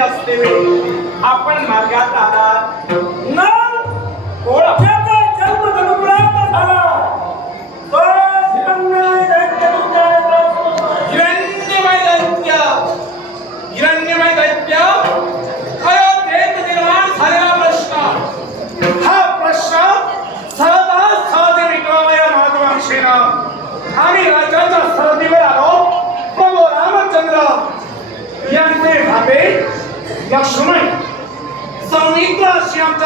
असते. आपण मार्गात आला न ओळख.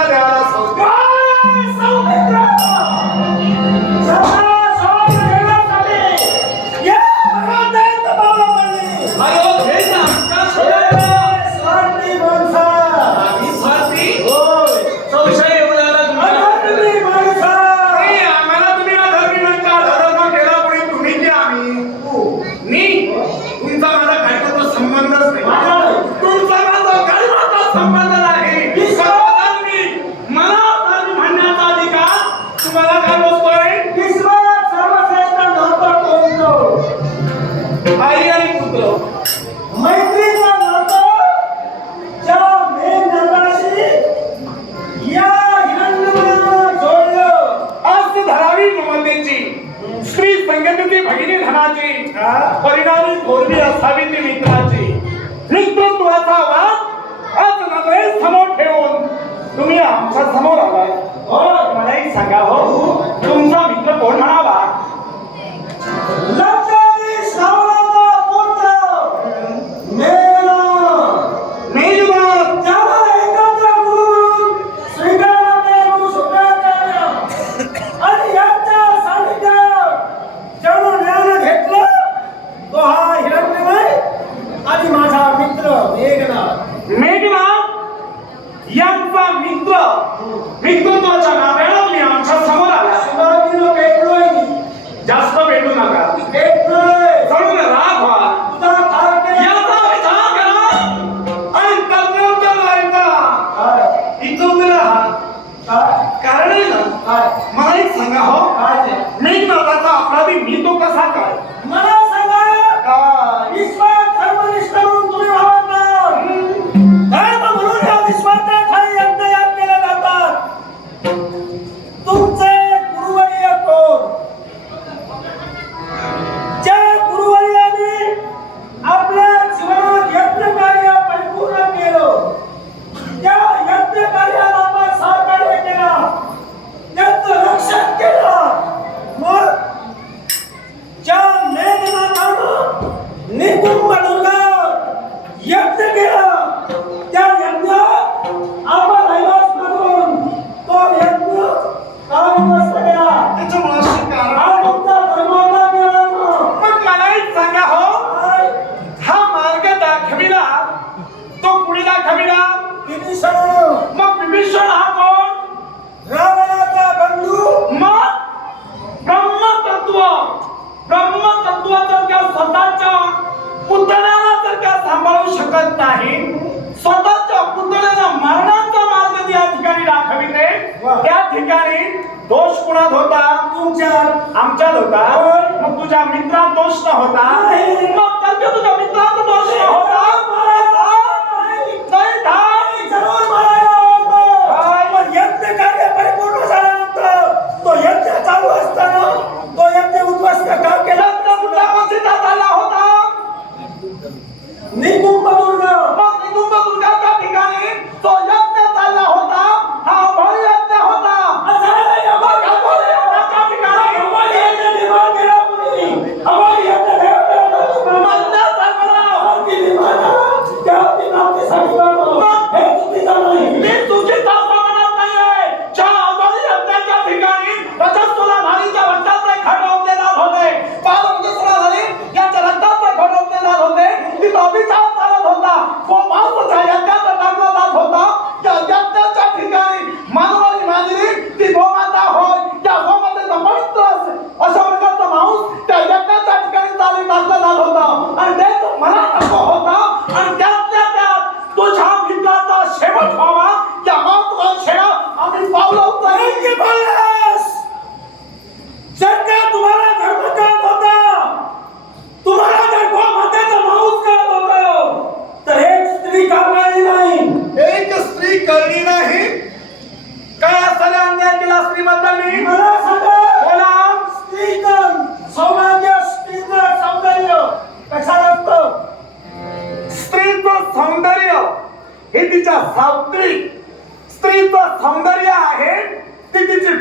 pagar वेळ समोर ठेवून तुम्ही आमच्यासमोर आलाय. हो मलाही सांगा हो. तुमचा मित्र कोण म्हणावा? মিত্র মিত্র তোরা জানা। Ponto! दोष न होता इनका कर्तव्य तो जब इतना तो दोष न होता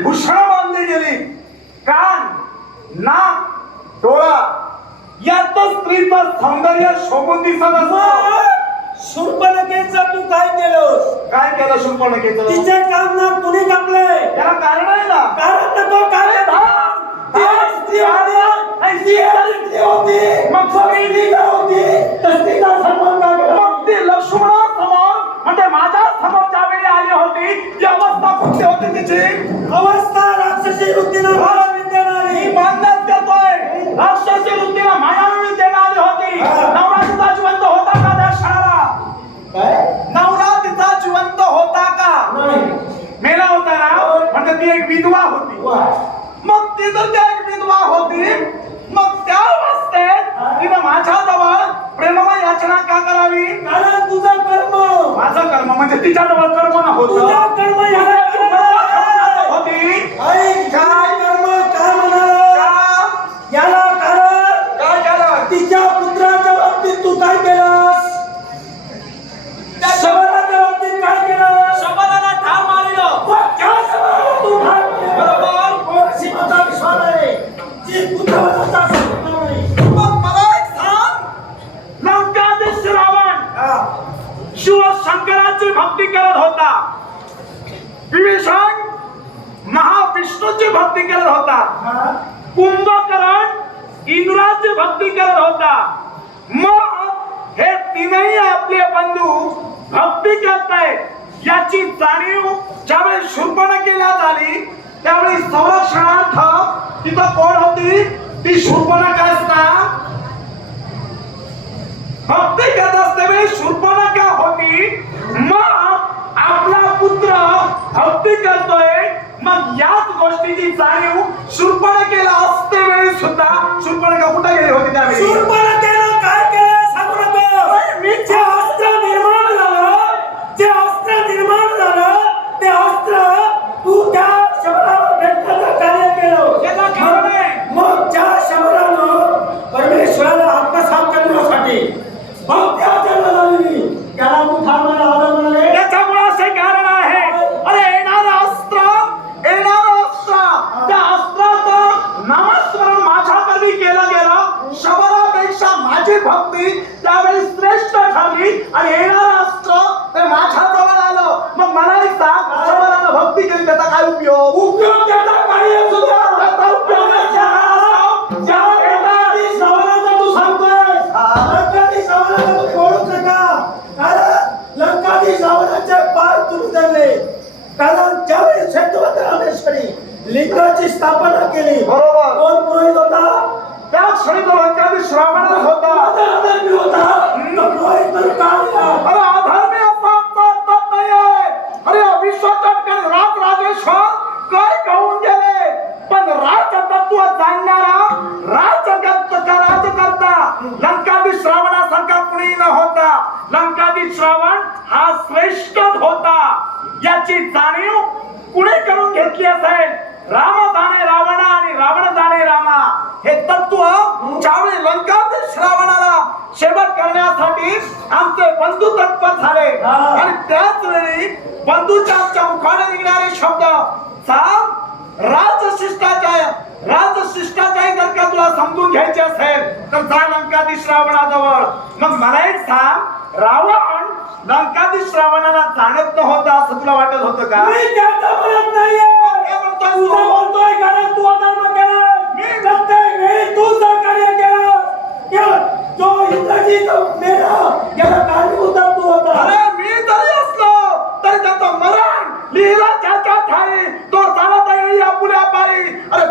भूषण बांधली गेली कान नाक डोळा यातच स्त्रीचं सौंदर्य शोभून दिसत असत मग शूर्पणखेचं तू काय केलंस काय केलं शूर्पणखेचं तिचे काम ना कुणी कापले त्याला कारण आहे ना कारण तर तो काय ती एक स्त्री होती ती एक स्त्री होती मग स्त्री का होती तर तिचा सन्मान का केला? मग ती लक्ष्मणासमोर होती. ती अवस्था कोणती होती तिची. अवस्था इंद्राची भक्ती करत होता मग हे तीनही आपले बंधू भक्ती करतायत याची जाणीव ज्यावेळी शूर्पणखेला झाली त्यावेळी संरक्षणार्थ तिथं कोण होती ती शूर्पणखा असता भक्ती करत असतेवेळी शूर्पणखा होती मग आपला पुत्र भक्ती करतोय मग याच गोष्टीची जाणीव शूर्पणखेला असते वेळी सुद्धा शूर्पणखा कुठे गेली होती त्यावेळी? लंकाधी श्रावण हा श्रेष्ठच होता. याची जाणीव कुणी करून घेतली असेल? राम जाणे रावणा आणि रावण जाणे रामा. हे तत्व ज्यावेळी लंकाधीश रावणाला शेवट करण्यासाठी आमचे बंधू तत्पर झाले. आणि त्याच वेळी बंधूच्या आमच्या मुखाने निघणारे शब्द सांग राजशिष्टाचार राजशिष्टाचार जर का तुला समजून घ्यायचे असेल तर जा लंकाधीश रावणाजवळ मग मला एक सांग रावण लंकाधीश रावणाला जाणत नव्हता असं तुला वाटत होतं का? मी त्याचं म्हणत नाहीये. तुझं? बोलतोय कारण तू अधर्म केला मी- प्रत्येक वेळी तू सहकार्य केलं. जो इंद्रजीत मेला याला कारणीभूत तू होता अरे मी जरी असलो तरी त्याचं मरण लिहिला त्याच्या ठाई तो चालत येईल आपुल्या पायी अरे